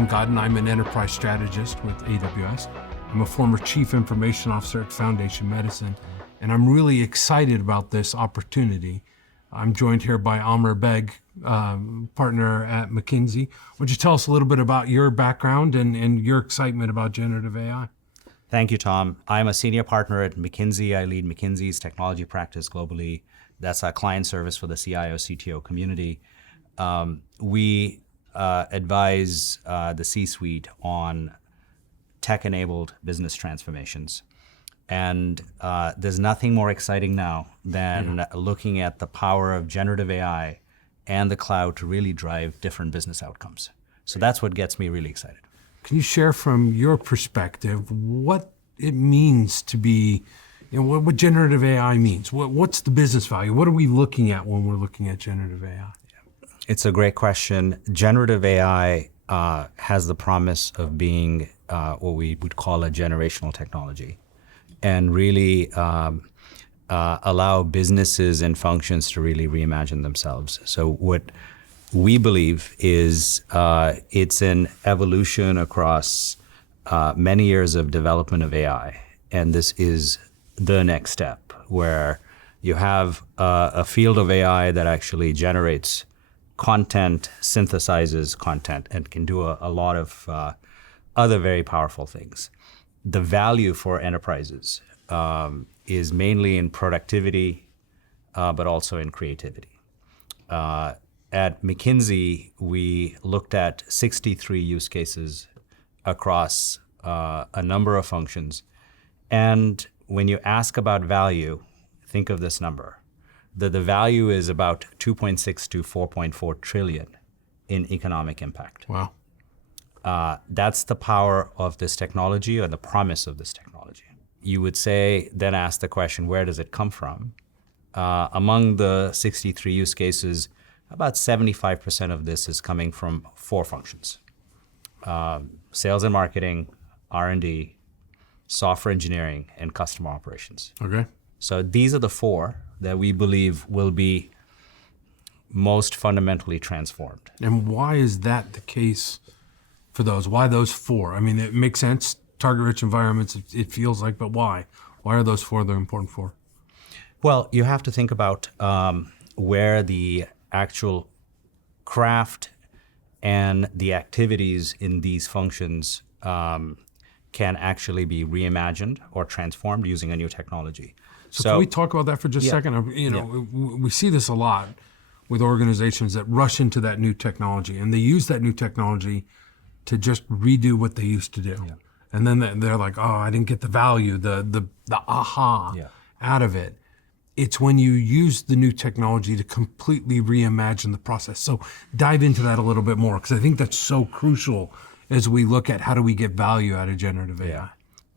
Tom Godden. I'm an enterprise strategist with AWS. I'm a former chief information officer at Foundation Medicine, and I'm really excited about this opportunity. I'm joined here by Aamer, Baig, partner at McKinsey. Would you tell us a little bit about your background and your excitement about generative AI? Thank you, Tom. I'm a senior partner at McKinsey. I lead McKinsey's technology practice globally. That's our client service for the CIO, CTO community. We advise the C-suite on tech-enabled business transformations. And there's nothing more exciting now than looking at the power of generative AI and the cloud to really drive different business outcomes. So that's what gets me really excited. Can you share from your perspective what it means to be, what generative AI means? What's the business value? What are we looking at when we're looking at generative AI? It's a great question. Generative AI has the promise of being what we would call a generational technology, and really allow businesses and functions to really reimagine themselves. So what we believe is it's an evolution across many years of development of AI, and this is the next step where you have a field of AI that actually generates content, synthesizes content, and can do a lot of other very powerful things. The value for enterprises is mainly in productivity, but also in creativity. At McKinsey, we looked at 63 use cases across a number of functions. And when you ask about value, think of this number. The value is about 2.6 to 4.4 trillion in economic impact. Wow. That's the power of this technology or the promise of this technology. You would then ask the question, where does it come from? Among the 63 use cases, about 75% of this is coming from 4 functions: sales and marketing, R&D, software engineering, and customer operations. Okay. So these are the 4 that we believe will be most fundamentally transformed. And why is that the case for those? Why those 4? I mean, it makes sense, target-rich environments, it feels like, but why? Why are those 4 they're important for? Well, you have to think about where the actual craft and the activities in these functions can actually be reimagined or transformed using a new technology. So can we talk about that for just a second? We see this a lot with organizations that rush into that new technology, and they use that new technology to just redo what they used to do. Yeah. And then they're like, oh, I didn't get the value, the aha out of it. It's when you use the new technology to completely reimagine the process. So dive into that a little bit more, because I think that's so crucial as we look at how do we get value out of generative AI.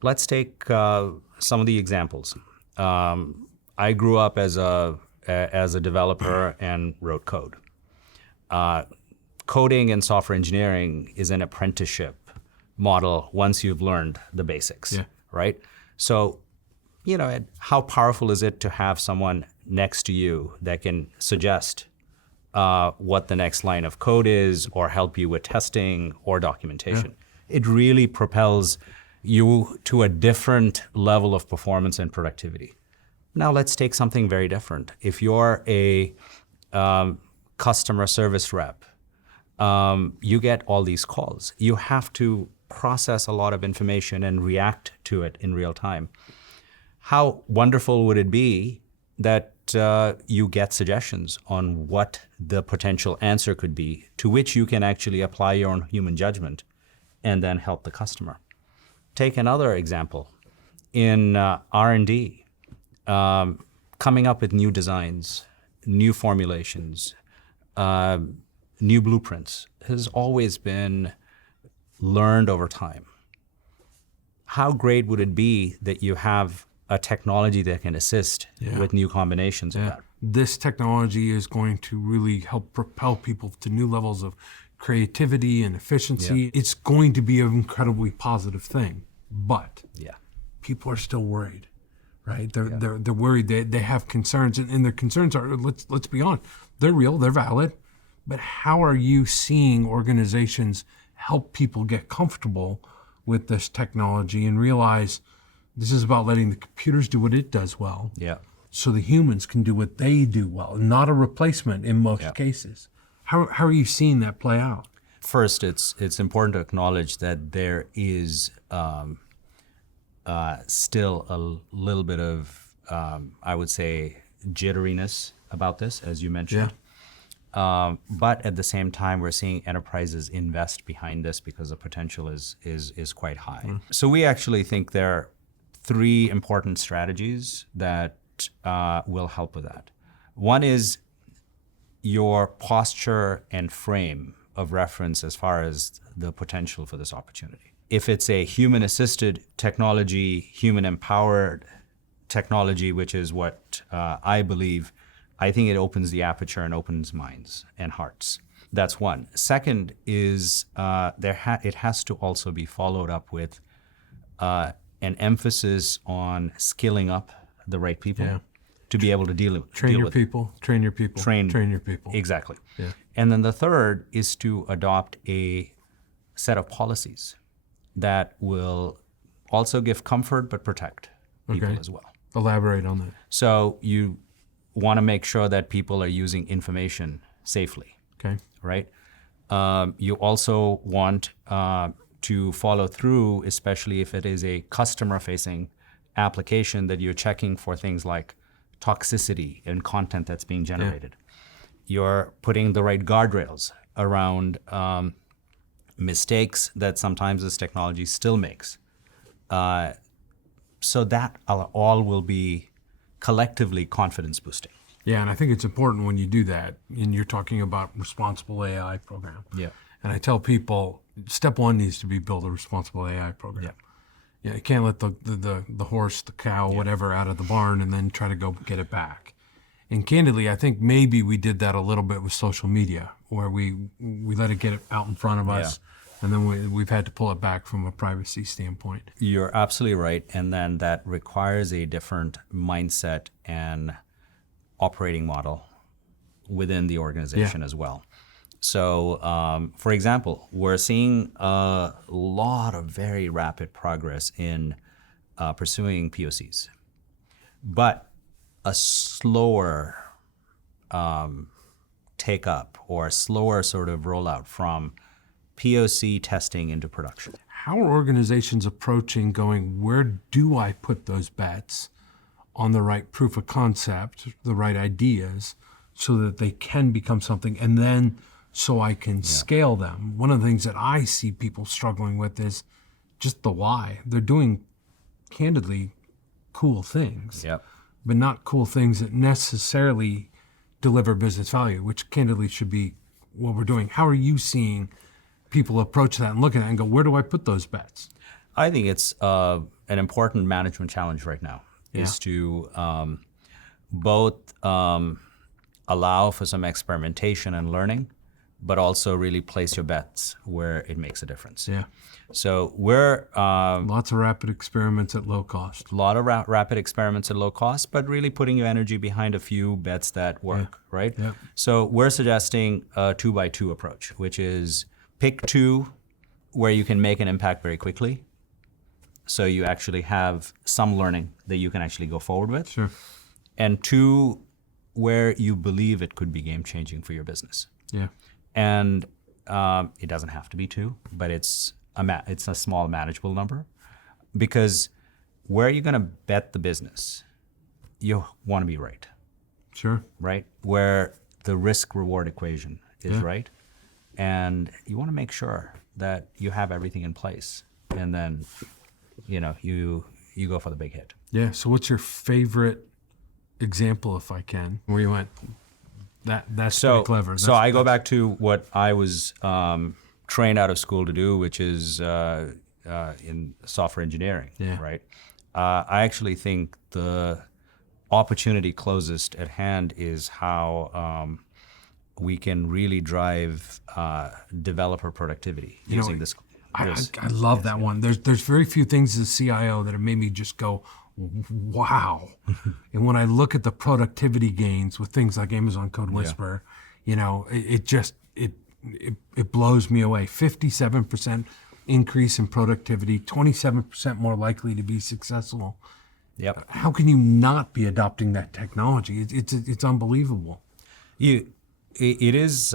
Let's take some of the examples. I grew up as a developer and wrote code. Coding and software engineering is an apprenticeship model once you've learned the basics, right? So, how powerful is it to have someone next to you that can suggest what the next line of code is, or help you with testing or documentation? It really propels you to a different level of performance and productivity. Now let's take something very different. If you're a customer service rep, you get all these calls. You have to process a lot of information and react to it in real time. How wonderful would it be that you get suggestions on what the potential answer could be, to which you can actually apply your own human judgment and then help the customer. Take another example. In R&D, coming up with new designs, new formulations, new blueprints has always been learned over time. How great would it be that you have a technology that can assist with new combinations of that? This technology is going to really help propel people to new levels of creativity and efficiency. It's going to be an incredibly positive thing, but people are still worried, right? They're worried. They have concerns, and their concerns are, let's be honest, they're real, they're valid, but how are you seeing organizations help people get comfortable with this technology and realize this is about letting the computers do what it does well, so the humans can do what they do well, not a replacement in most cases. How are you seeing that play out? First, it's important to acknowledge that there is still a little bit of, I would say, jitteriness about this, as you mentioned. But at the same time, we're seeing enterprises invest behind this because the potential is quite high. So we actually think there are 3 important strategies that will help with that. One is your posture and frame of reference as far as the potential for this opportunity. If it's a human-assisted technology, human-empowered technology, which is what I believe, I think it opens the aperture and opens minds and hearts. That's one. Second is it has to also be followed up with an emphasis on skilling up the right people to be able to deal with train your people. Train your people. Exactly. And then the third is to adopt a set of policies that will also give comfort but protect people as well. Elaborate on that. So you want to make sure that people are using information safely, right? You also want to follow through, especially if it is a customer-facing application, that you're checking for things like toxicity and content that's being generated. You're putting the right guardrails around mistakes that sometimes this technology still makes. So that all will be collectively confidence boosting. Yeah, and I think it's important when you do that, and you're talking about responsible AI program. And I tell people, step 1 needs to be build a responsible AI program. You can't let the horse, the cow, whatever, out of the barn and then try to go get it back. And candidly, I think maybe we did that a little bit with social media, where we let it get out in front of us, and then we've had to pull it back from a privacy standpoint. You're absolutely right, and then that requires a different mindset and operating model within the organization as well. So, for example, we're seeing a lot of very rapid progress in pursuing POCs, but a slower take up or a slower sort of rollout from POC testing into production. How are organizations approaching going, where do I put those bets on the right proof of concept, the right ideas, so that they can become something, and then so I can scale them? One of the things that I see people struggling with is just the why. They're doing, candidly, cool things, but not cool things that necessarily deliver business value, which candidly should be what we're doing. How are you seeing people approach that and look at it and go, where do I put those bets? I think it's an important management challenge right now, is to both allow for some experimentation and learning, but also really place your bets where it makes a difference. So we're lots of rapid experiments at low cost. A lot of rapid experiments at low cost, but really putting your energy behind a few bets that work, right? So we're suggesting a 2x2 approach, which is pick 2 where you can make an impact very quickly. So you actually have some learning that you can actually go forward with. And 2 where you believe it could be game-changing for your business. And it doesn't have to be 2, but it's a small manageable number, because where you're going to bet the business, you want to be right. Right? Where the risk-reward equation is right, and you want to make sure that you have everything in place, and then you go for the big hit. So what's your favorite example, if I can, where you went, that's pretty clever? So I go back to what I was trained out of school to do, which is in software engineering, right? I actually think the opportunity closest at hand is how we can really drive developer productivity using this. I love that one. There's very few things as a CIO that have made me just go, wow. And when I look at the productivity gains with things like Amazon Code Whisper, it it blows me away. 57% increase in productivity, 27% more likely to be successful. Yep. How can you not be adopting that technology? It's unbelievable. It is.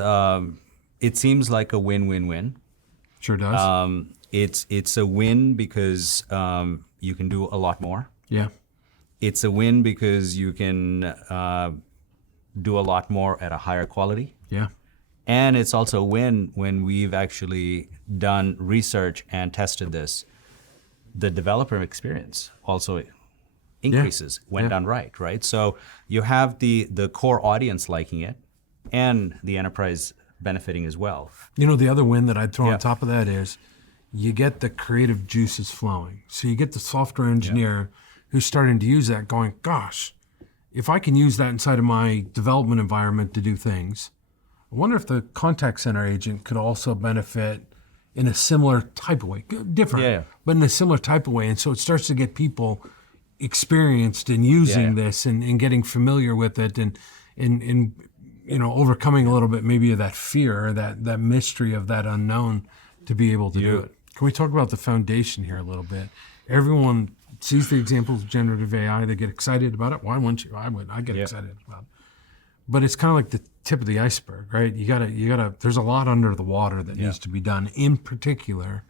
It seems like a win-win-win. Sure does. It's a win because you can do a lot more. Yeah. It's a win because you can do a lot more at a higher quality. Yeah. And it's also a win when we've actually done research and tested this. The developer experience also increases when done right? So you have the core audience liking it and the enterprise benefiting as well. The other win that I'd throw on top of that is you get the creative juices flowing. So you get the software engineer who's starting to use that going, gosh, if I can use that inside of my development environment to do things, I wonder if the contact center agent could also benefit in a similar type of way, different, but in a similar type of way. And so it starts to get people experienced in using this and getting familiar with it and overcoming a little bit maybe of that fear, that mystery of that unknown to be able to do it. Can we talk about the foundation here a little bit? Everyone sees the examples of generative AI, they get excited about it. Why wouldn't you? I would. I get excited about it. But it's kind of like the tip of the iceberg, right? You gotta, there's a lot under the water that needs to be done. In particular,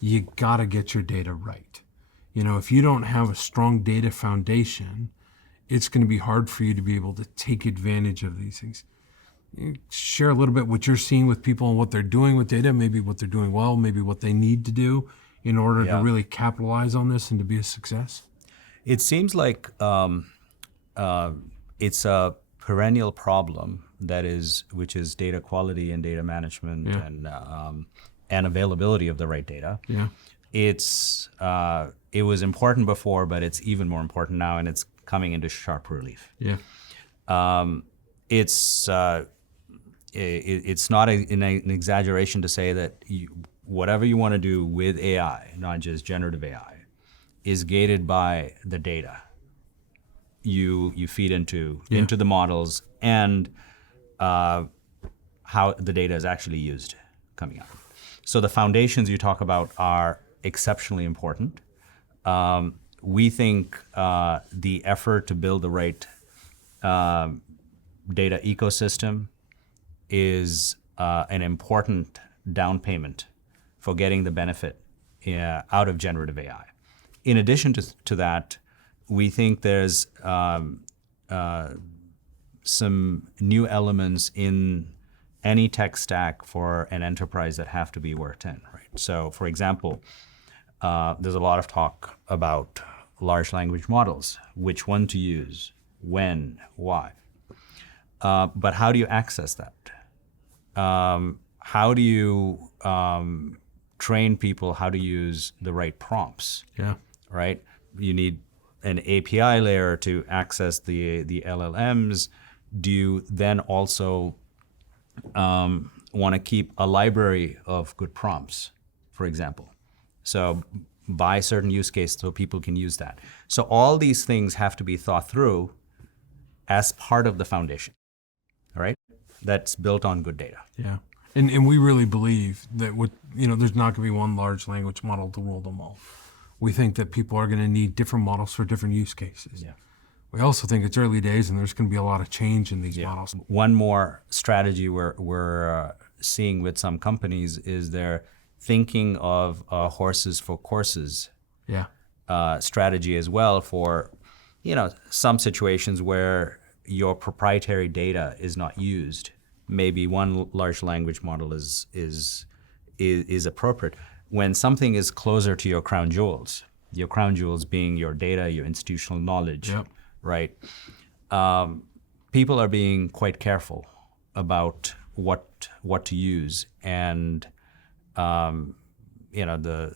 you gotta get your data right. If you don't have a strong data foundation, it's gonna be hard for you to be able to take advantage of these things. Share a little bit what you're seeing with people and what they're doing with data, maybe what they're doing well, maybe what they need to do in order to really capitalize on this and to be a success. It seems like it's a perennial problem which is data quality and data management and availability of the right data. Yeah. It was important before, but it's even more important now, and it's coming into sharp relief. Yeah. It's not an exaggeration to say that whatever you want to do with AI, not just generative AI, is gated by the data you feed into the models and how the data is actually used coming out. So the foundations you talk about are exceptionally important. We think the effort to build the right data ecosystem is an important down payment for getting the benefit out of generative AI. In addition to that, we think there's some new elements in any tech stack for an enterprise that have to be worked in, right? So, for example, there's a lot of talk about large language models, which one to use, when, why. But how do you access that? How do you train people how to use the right prompts? Yeah. Right? You need an API layer to access the LLMs. Do you then also want to keep a library of good prompts, for example? So buy certain use case so people can use that. So all these things have to be thought through as part of the foundation, all right? That's built on good data. Yeah. And we really believe that there's not going to be one large language model to rule them all. We think that people are going to need different models for different use cases. Yeah. We also think it's early days and there's going to be a lot of change in these models. One more strategy we're seeing with some companies is they're thinking of horses for courses strategy as well for some situations where your proprietary data is not used. Maybe one large language model is appropriate. When something is closer to your crown jewels being your data, your institutional knowledge, right? People are being quite careful about what to use, and the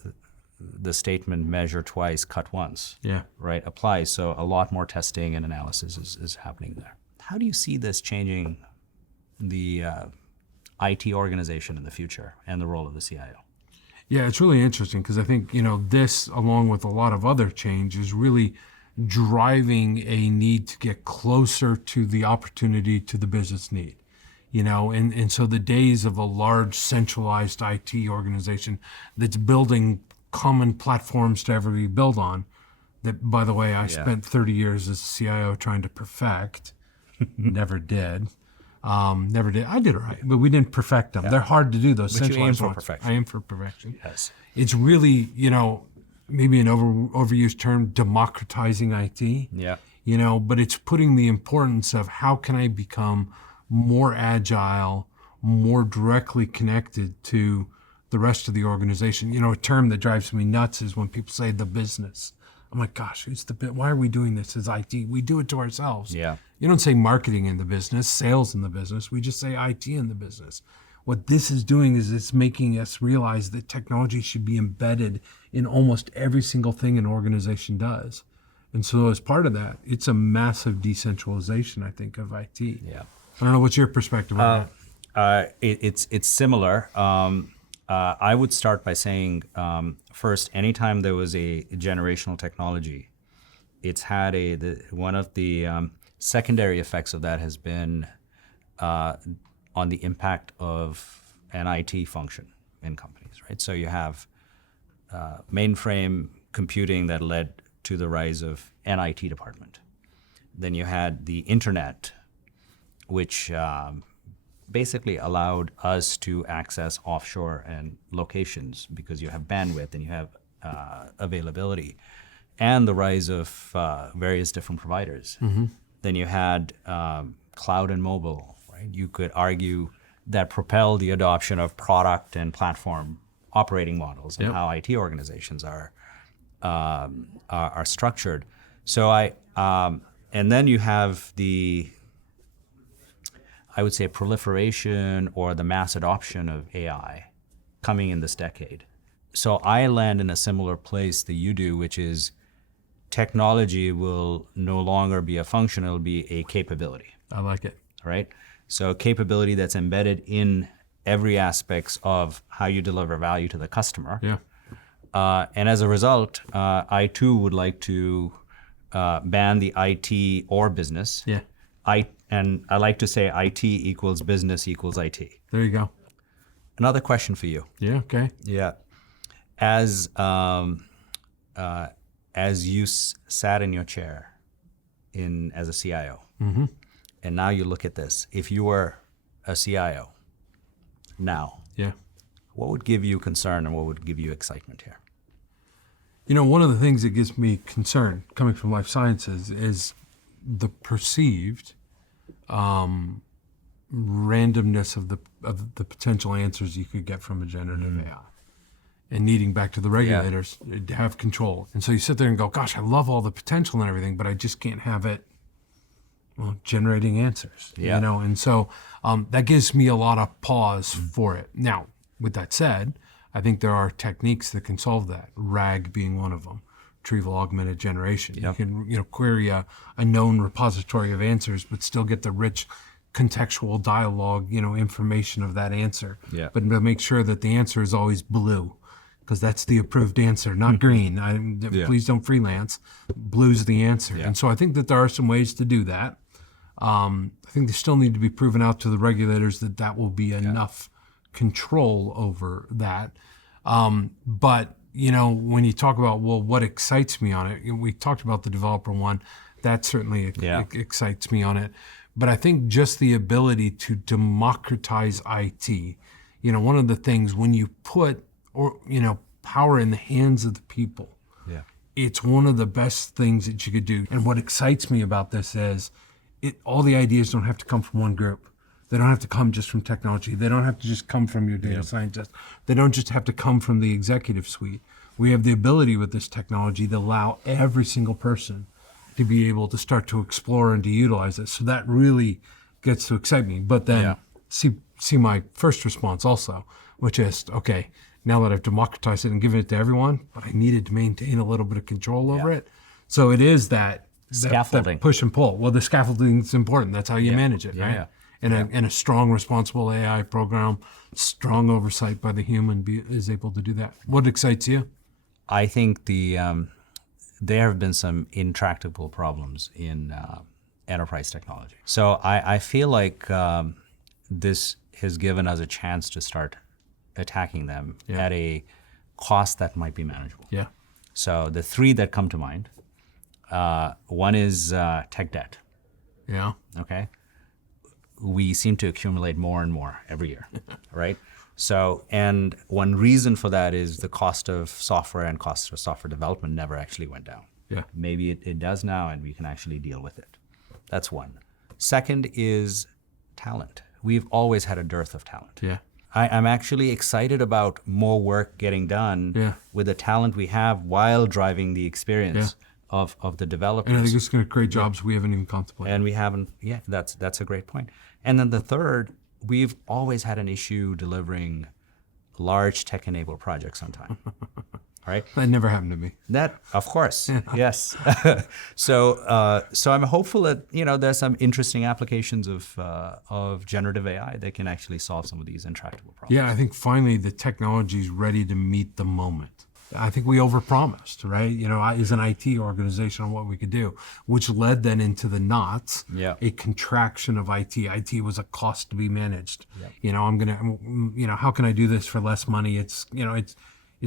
statement "measure twice, cut once," right, applies. So a lot more testing and analysis is happening there. How do you see this changing the IT organization in the future and the role of the CIO? Yeah, it's really interesting because I think, this, along with a lot of other change, is really driving a need to get closer to the opportunity, to the business need. and so the days of a large centralized IT organization that's building common platforms to everybody build on, that, by the way, I spent 30 years as a CIO trying to perfect. Never did. Never did. I did all right, but we didn't perfect them. They're hard to do, those But you aim centralized for ones. perfection. I aim for perfection. Yes. It's really, maybe an overused term, democratizing IT. Yeah. But it's putting the importance of how can I become more agile, more directly connected to the rest of the organization. A term that drives me nuts is when people say the business. I'm like, gosh, why are we doing this as IT? We do it to ourselves. Yeah. You don't say marketing in the business, sales in the business. We just say IT in the business. What this is doing is it's making us realize that technology should be embedded in almost every single thing an organization does. And so as part of that, it's a massive decentralization, I think, of IT. Yeah. I don't know, what's your perspective on that? It's similar. I would start by saying, first, anytime there was a generational technology, it's had one of the secondary effects of that has been on the impact of an IT function in companies, right? So you have mainframe computing that led to the rise of an IT department. Then you had the internet, which basically allowed us to access offshore and locations because you have bandwidth and you have availability, and the rise of various different providers. Mm-hmm. Then you had cloud and mobile, right? You could argue that propelled the adoption of product and platform operating models and how IT organizations are structured. So and then you have I would say, proliferation or the mass adoption of AI coming in this decade. So I land in a similar place that you do, which is technology will no longer be a function, it'll be a capability. I like it. Right? So capability that's embedded in every aspects of how you deliver value to the customer. Yeah. And as a result, I too would like to ban the IT or business. Yeah. And I like to say IT equals business equals IT. There you go. Another question for you. Yeah, okay. Yeah. As you sat in your chair as a CIO, and now you look at this, if you were a CIO now, what would give you concern and what would give you excitement here? One of the things that gives me concern coming from life sciences is the perceived randomness of the potential answers you could get from a generative AI, and needing back to the regulators to have control. And so you sit there and go, gosh, I love all the potential and everything, but I just can't have it generating answers. And so that gives me a lot of pause for it. Now, with that said, I think there are techniques that can solve that, RAG being one of them. Retrieval augmented generation. You can query a known repository of answers, but still get the rich contextual dialogue, information of that answer. Yeah. But to make sure that the answer is always blue, because that's the approved answer, not green. Please don't freelance. Blue's the answer. Yeah. And so I think that there are some ways to do that. I think they still need to be proven out to the regulators that will be enough control over that. But when you talk about, what excites me on it, we talked about the developer one, that certainly excites me on it. But I think just the ability to democratize IT, one of the things when you put power in the hands of the people, it's one of the best things that you could do. And what excites me about this is all the ideas don't have to come from one group. They don't have to come just from technology. They don't have to just come from your data scientist. They don't just have to come from the executive suite. We have the ability with this technology to allow every single person to be able to start to explore and to utilize it. So that really gets to excite me. But then see my first response also, which is, okay, now that I've democratized it and given it to everyone, but I needed to maintain a little bit of control over it. So it is that scaffolding, that push and pull. Well, the scaffolding is important. That's how you manage it, right? Yeah. And a strong, responsible AI program, strong oversight by the human is able to do that. What excites you? I think there have been some intractable problems in enterprise technology. So I feel like this has given us a chance to start attacking them Yeah. at a cost that might be manageable. Yeah. So the three that come to mind, one is tech debt. Yeah. Okay, we seem to accumulate more and more every year, right? So, and one reason for that is the cost of software and cost of software development never actually went down. Yeah. Maybe it does now, and we can actually deal with it. That's one. Second is talent. We've always had a dearth of talent. Yeah. I'm actually excited about more work getting done Yeah. with the talent we have while driving the experience of the developers. And I think it's going to create jobs we haven't even contemplated. And we haven't, that's a great point. And then the third, we've always had an issue delivering large tech-enabled projects on time, right? That never happened to me. That, of course, yes. So I'm hopeful that there's some interesting applications of generative AI that can actually solve some of these intractable problems. Yeah, I think finally the technology is ready to meet the moment. I think we overpromised, right? As an IT organization on what we could do, which led then into the knots, a contraction of IT. IT was a cost to be managed. How can I do this for less money? It's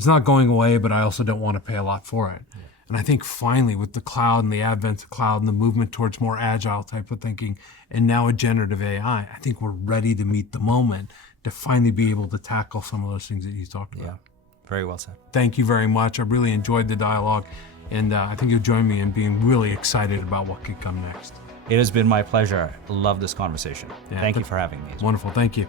not going away, but I also don't want to pay a lot for it. Yeah. And I think finally with the cloud and the advent of cloud and the movement towards more agile type of thinking, and now a generative AI, I think we're ready to meet the moment to finally be able to tackle some of those things that you talked about. Yeah. Very well said. Thank you very much. I really enjoyed the dialogue, and I think you'll join me in being really excited about what could come next. It has been my pleasure. Love this conversation. Thank you for having me. Wonderful. Thank you.